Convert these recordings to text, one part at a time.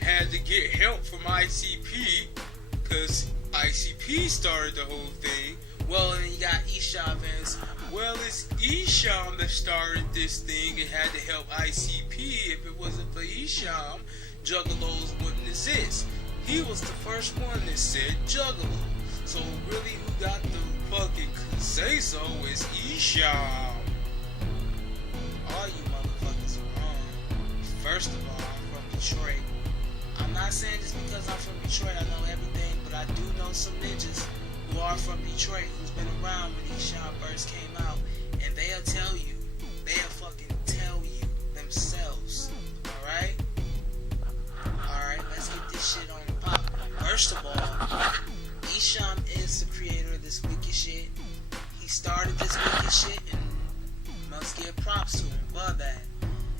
Had to get help from ICP because ICP started the whole thing. Well, and you got Esham fans. Well, it's Esham that started this thing and had to help ICP. If it wasn't for Esham, Juggalos wouldn't exist. He was the first one that said Juggalo. So really, who got the fucking say so is Esham. All you motherfuckers are wrong. First of all, I'm from Detroit. I'm not saying just because I'm from Detroit I know everything, but I do know some ninjas who are from Detroit who's been around when Esham first came out, and they'll tell you, they'll fucking tell you themselves. Alright, let's get this shit on the pop. First of all, Esham is the creator of this wicked shit. He started this wicked shit and must give props to him for that.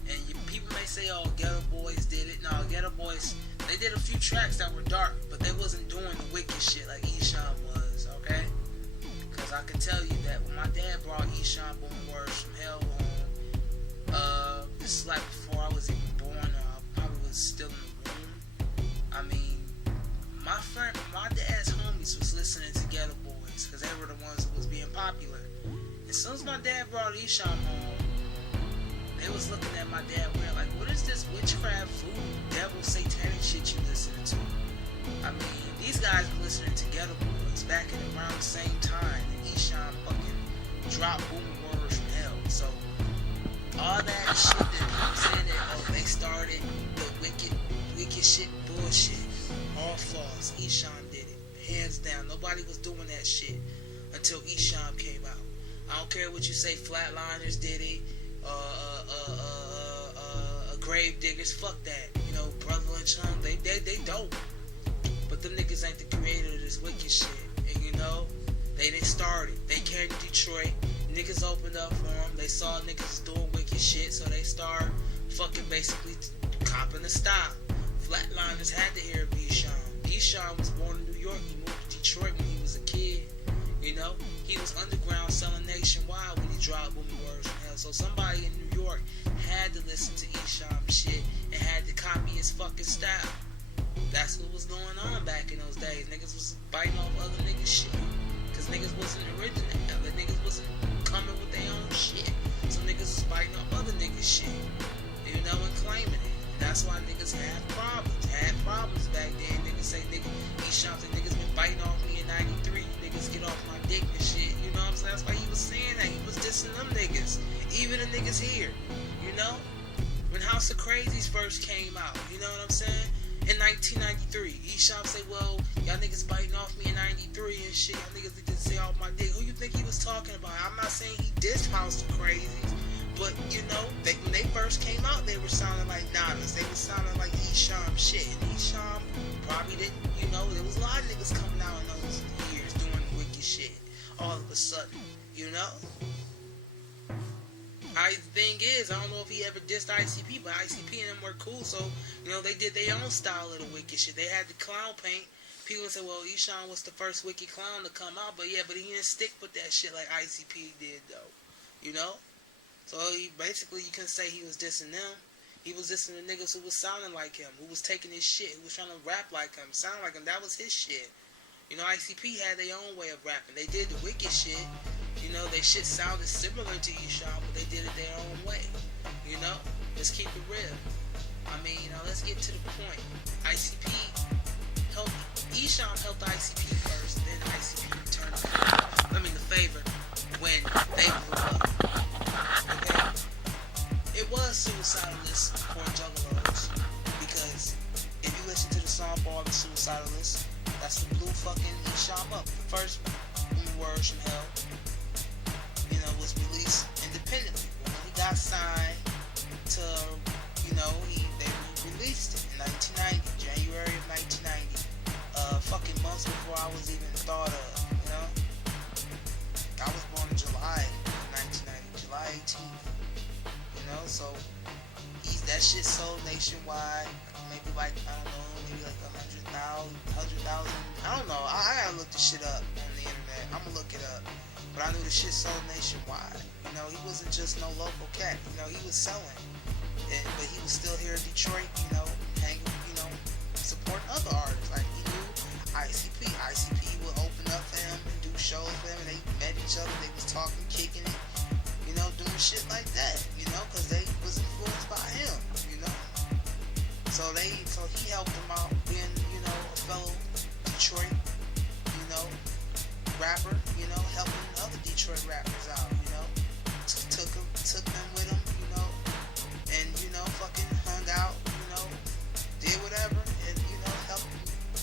And people may say, oh, Ghetto Boys did it. No, Ghetto Boys, they did a few tracks that were dark, but they wasn't doing the wicked shit like Esham was, okay? Because I can tell you that when my dad brought Esham Boom Words from Hell home, this is like before I was even born, or I probably was still in the room. I mean, my dad's homies was listening to Ghetto Boys, because they were the ones that was being popular. As soon as my dad brought Esham home, they was looking at my dad weird, like, what is this witchcraft, voodoo, devil, satanic shit you listening to? I mean, these guys were listening to Ghetto Boys back at around the same time that Esham fucking dropped Boom Words from Hell. So, all that shit that I'm saying that, oh, they started the wicked shit bullshit, all flaws. Esham did it, hands down. Nobody was doing that shit until Esham came out. I don't care what you say, Flatliners did it, Grave Diggers, fuck that. You know, Brother Lynch, they dope. But them niggas ain't the creator of this wicked shit. And you know, they didn't start it. They came to Detroit, niggas opened up for them, they saw niggas doing wicked shit, so they start fucking basically copping the style. Flatliners had to hear of Esham. Esham was born in New York, he moved to Detroit when he was a kid. You know, he was underground selling nationwide when he dropped Boom Words from Hell. So somebody in New York had to listen to Esham shit and had to copy his fucking style. That's what was going on back in those days. Niggas was biting off other niggas shit. Cause niggas wasn't original. The niggas wasn't coming with their own shit. So niggas was biting off other niggas shit. You know, and claiming it. And that's why niggas had problems back then. Niggas say, Esham said niggas been biting off me in 93. Niggas get off my dick and shit. You know what I'm saying? That's why he was saying that. He was dissing them niggas. Even the niggas here. You know? When House of Crazies first came out. You know what I'm saying? In 1993. Esham say, well, y'all niggas biting off me in 93 and shit. Y'all niggas didn't say off my dick. Who you think he was talking about? I'm not saying he dissed House of Crazies. But, you know, when they first came out, they were sounding like Nanas. They were sounding like Esham shit. And Esham probably didn't, you know, there was a lot of niggas coming out in those years doing wicked shit. All of a sudden, you know? The thing is, I don't know if he ever dissed ICP, but ICP and them were cool, so, you know, they did their own style of the wicked shit. They had the clown paint. People say, well, Esham was the first wicked clown to come out, but yeah, but he didn't stick with that shit like ICP did, though. You know? So, basically, you can say he was dissing them. He was dissing the niggas who was sounding like him, who was taking his shit, who was trying to rap like him, sound like him. That was his shit. You know, ICP had their own way of rapping. They did the wicked shit. You know, their shit sounded similar to Esham, but they did it their own way. You know? Let's keep it real. I mean, let's get to the point. ICP helped, Esham helped ICP first, then ICP returned the favor when they blew up. Okay? It was Suicidalist for Juggalos, because if you listen to the song for the Suicidalist, that's what blew fucking Esham up. The first Words from Hell, was released independently. But when he got signed to, they released it in 1990, January of 1990. Fucking months before I was even thought of, I was born in July of 1990, July 18th. So that shit sold nationwide. Maybe like, I don't know, maybe like 100,000. I don't know. I gotta look this shit up on the internet. I'm gonna look it up. But I knew the shit sold nationwide. He wasn't just no local cat. He was selling. But he was still here in Detroit, hanging, supporting other artists. Like, he knew ICP. ICP would open up for him and do shows with him, and they met each other. They was talking, kicking it, doing shit like that, because they was influenced by him, So he helped them out being, a fellow Detroit, rapper, helping other Detroit rappers out, took them with him, and, fucking hung out, did whatever, and, helped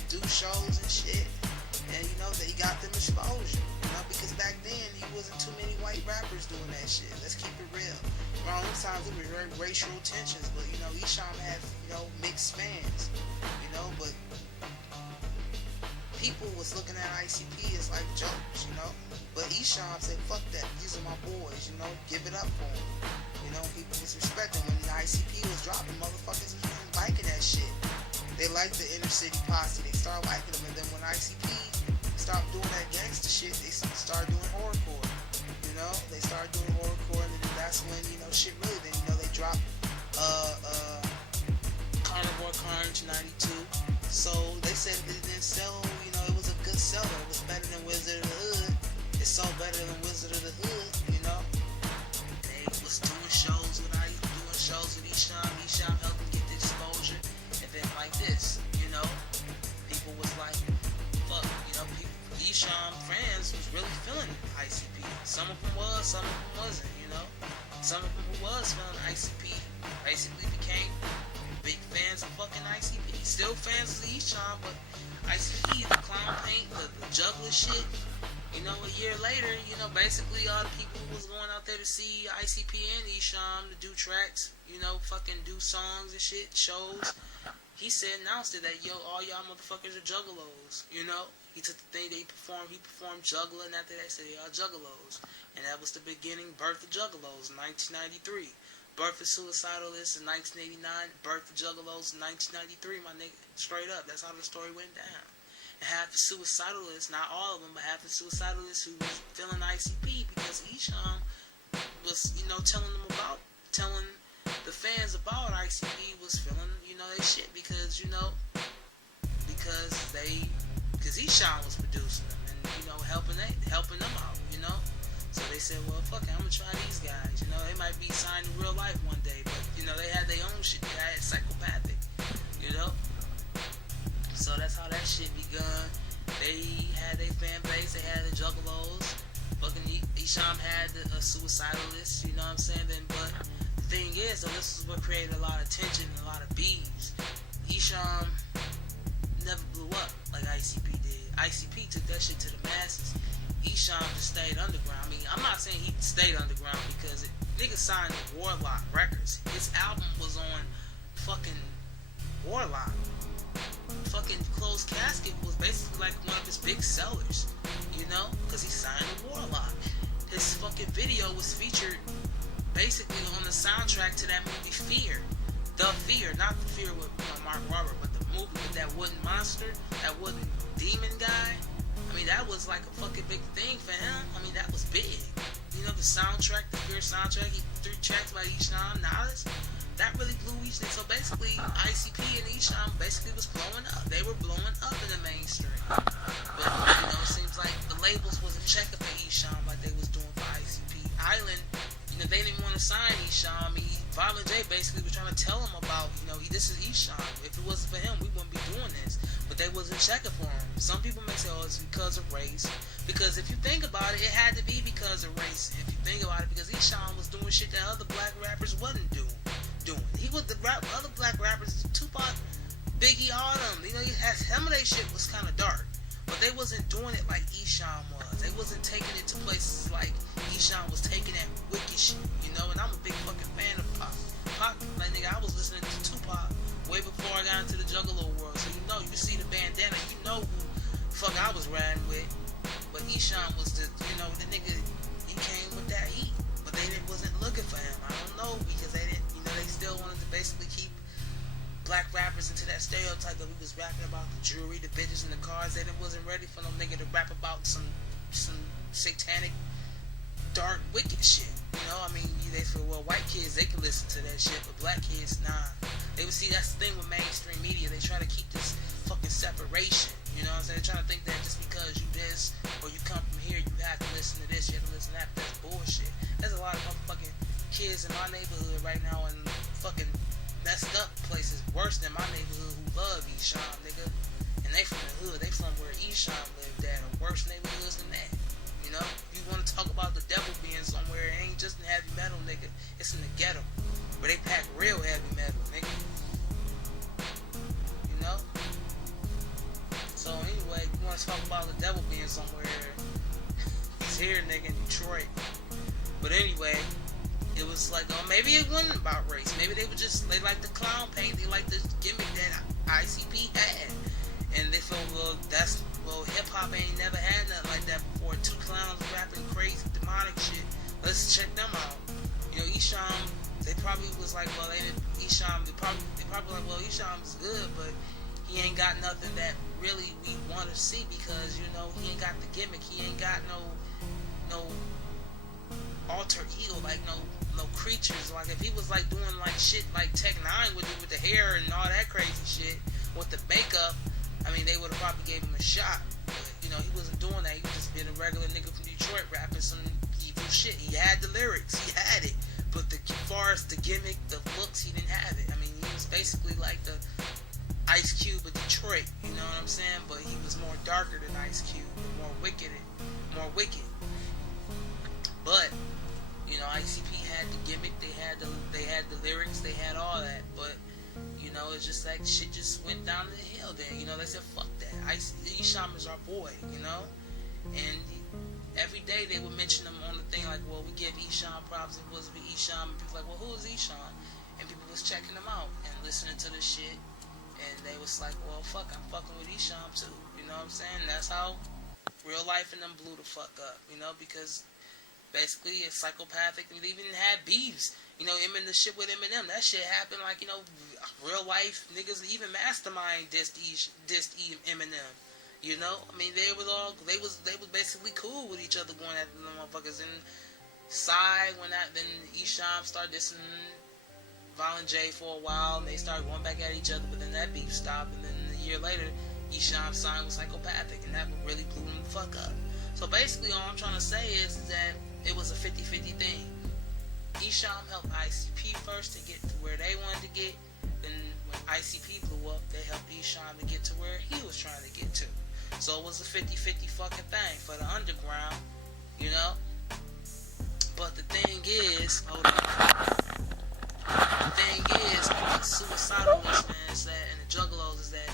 do shows and shit, and, they got them exposure, because back then, he wasn't too many white rappers doing that shit. Let's keep it real. Around those times, there were very racial tensions, but, Esham had, mixed fans, but people was looking at ICP as like jokes, but Esham said, fuck that, these are my boys, give it up for them. People was respecting when the ICP was dropping, motherfuckers was liking that shit. They liked the inner city posse, they started liking them, and then when ICP stopped doing that gangster shit, they started doing horrorcore, they started doing horrorcore, and then that's when, shit really, then, they dropped, Carnivore Carnage 92, so they said that it didn't sell, it was a good seller, it was better than Wizard of the Hood, it sold better than Wizard of the Hood, they was doing shows with Esham helped them get the exposure, and then like this, people was like, fuck, Esham fans was really feeling ICP, some of them was, some of them wasn't, some of them who was feeling ICP, basically became big fans of fucking ICP, still fans of Esham, but ICP, the clown paint, the juggler shit, a year later, basically all the people who was going out there to see ICP and Esham to do tracks, fucking do songs and shit, shows, he announced it that, all y'all motherfuckers are Juggalos, he took the thing that he performed Juggler, and after that he said, y'all Juggalos, and that was the beginning, birth of Juggalos in 1993. Birth of Suicidalist in 1989, birth of Juggalos in 1993, my nigga. Straight up, that's how the story went down. And half the Suicidalists, not all of them, but half the Suicidalists who was feeling ICP because Esham was, telling the fans about ICP was feeling, their shit because Esham was producing them and, helping them out, So they said, well, fuck it, I'm gonna try these guys. They might be signed in real life one day, but, they had their own shit. They had psychopathic, So that's how that shit begun. They had their fan base. They had the Juggalos. Fucking Esham had the Suicidalist, you know what I'm saying? But the thing is, though, this is what created a lot of tension and a lot of beefs. Esham never blew up like ICP did. ICP took that shit to the masses. Esham just stayed underground. I mean, I'm not saying he stayed underground because nigga signed to Warlock Records. His album was on fucking Warlock. Fucking Closed Casket was basically like one of his big sellers, because he signed to Warlock. His fucking video was featured basically on the soundtrack to that movie Fear. The Fear, not the Fear with Mark Wahlberg, but the movie with that wooden monster, that wooden demon guy. I mean, that was like a fucking big thing for him. I mean, that was big. The soundtrack, the Fear soundtrack, 3 tracks by Esham, Knowledge, that really blew Esham. So basically, ICP and Esham basically was blowing up. They were blowing up in the mainstream. But, it seems like the labels wasn't checking for Esham like they was doing for ICP. Island, they didn't want to sign Esham. I mean, Violent J basically was trying to tell him about, this is Esham. If it wasn't for him, we wouldn't be doing this. But they wasn't checking for him. Some people may say, it's because of race. Because if you think about it, it had to be because of race. If you think about it, because Esham was doing shit that other black rappers wasn't doing. He was other black rappers, Tupac, Biggie, all them. Some of their shit was kind of dark. But they wasn't doing it like Esham was. They wasn't taking it to places like Esham was taking that wicked shit, And I'm a big fucking fan of Pac. Like, nigga, I was listening to Tupac way before I got into the Juggalo world. So, you see the bandana, who fuck I was riding with. But Esham was the nigga, he came with that heat. But they wasn't looking for him. I don't know, because they didn't, they still wanted to basically keep black rappers into that stereotype that we was rapping about the jewelry, the bitches, and the cars. They wasn't ready for no nigga to rap about some satanic, dark, wicked shit. They feel, white kids, they can listen to that shit, but black kids, nah. They would see, that's the thing with mainstream media. They try to keep this fucking separation. You know what I'm saying? They're trying to think that just because you this, or you come from here, you have to listen to this, you have to listen to that. That's bullshit. There's a lot of motherfucking kids in my neighborhood right now in fucking messed up places, worse than my neighborhood, who love Esham, nigga. And they from the hood, they from where Esham lived at, or worse neighborhoods than that. You want to talk about the devil being somewhere, it ain't just in heavy metal, nigga. It's in the ghetto, where they pack real heavy metal, nigga. So anyway, you want to talk about the devil being somewhere, he's here, nigga, in Detroit. But anyway, it was like, maybe it wasn't about race. Maybe they like the clown paint, they like the gimmick that ICP had. And they felt, hip-hop ain't never had nothing like that before. Two clowns rapping crazy, demonic shit. Let's check them out. Esham, they probably was like, Esham, they probably like, Esham is good, but he ain't got nothing that really we want to see, because, he ain't got the gimmick. He ain't got no alter ego, like no creatures. Like, if he was like doing like shit like Tech 9 would do with the hair and all that crazy shit with the makeup, they would have probably gave him a shot. But, he wasn't doing that. He was just being a regular nigga from Detroit rapping some evil shit. He had the lyrics, he had it, but as far as the gimmick, the looks, he didn't have it. He was basically like the Ice Cube of Detroit, you know what I'm saying? But he was more darker than Ice Cube, more wicked. But ICP had the gimmick, they had the lyrics, they had all that. But it's just like shit just went down the hill then. They said fuck that. Esham is our boy, and every day they would mention him on the thing like, we give Esham props, it wasn't for Esham, and people like, who is Esham? And people was checking him out and listening to the shit, and they was like, fuck, I'm fucking with Esham too. You know what I'm saying? That's how real life and them blew the fuck up, because basically it's psychopathic, and they even had beefs. The shit with Eminem, that shit happened like, real life niggas, even Mastermind dissed Eminem. They was basically cool with each other going after the motherfuckers. And then Esham started dissing Violent J for a while, and they started going back at each other, but then that beef stopped, and then a year later, Esham signed with Psychopathic, and that really blew them the fuck up. So basically, all I'm trying to say is that it was a 50-50 thing. Esham helped ICP first to get to where they wanted to get. Then when ICP blew up, they helped Esham to get to where he was trying to get to. So it was a 50-50 fucking thing for the underground, But the thing is, the Suicidalist, man, is that, and the Juggalos, is that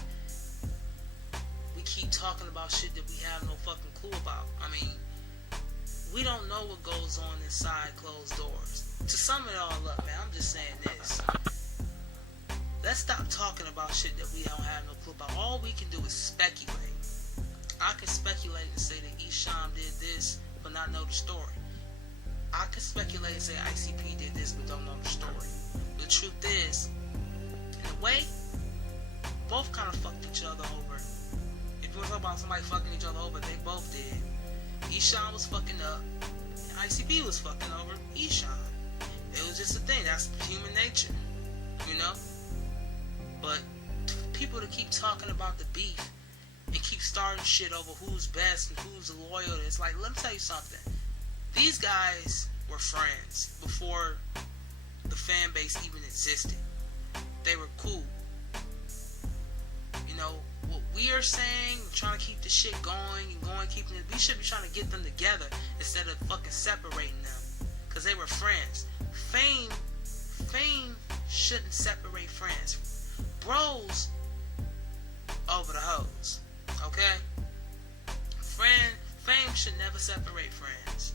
we keep talking about shit that we have no fucking clue about. We don't know what goes on inside closed doors. To sum it all up, man, I'm just saying this. Let's stop talking about shit that we don't have no clue about. All we can do is speculate. I can speculate and say that Esham did this, but not know the story. I can speculate and say ICP did this, but don't know the story. The truth is, in a way, both kind of fucked each other over. If you want to talk about somebody fucking each other over, they both did. Esham was fucking up, and ICP was fucking over Esham. It was just a thing. That's human nature, But people to keep talking about the beef and keep starting shit over who's best and who's loyal, it's like, let me tell you something. These guys were friends before the fan base even existed. They were cool. You know, what we are saying, trying to keep the shit going and going, keeping it, we should be trying to get them together instead of fucking separating them. Because they were friends. Fame shouldn't separate friends. Bros over the hoes. Okay? Fame should never separate friends.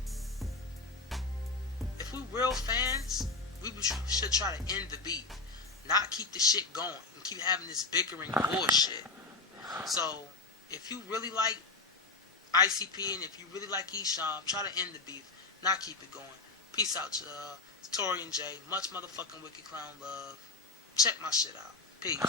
If we real fans, we should try to end the beef. Not keep the shit going and keep having this bickering bullshit. So, if you really like ICP and if you really like Esham, try to end the beef. Not keep it going. Peace out, y'all. It's Tori and Jay. Much motherfucking Wicked Clown love. Check my shit out. Peace.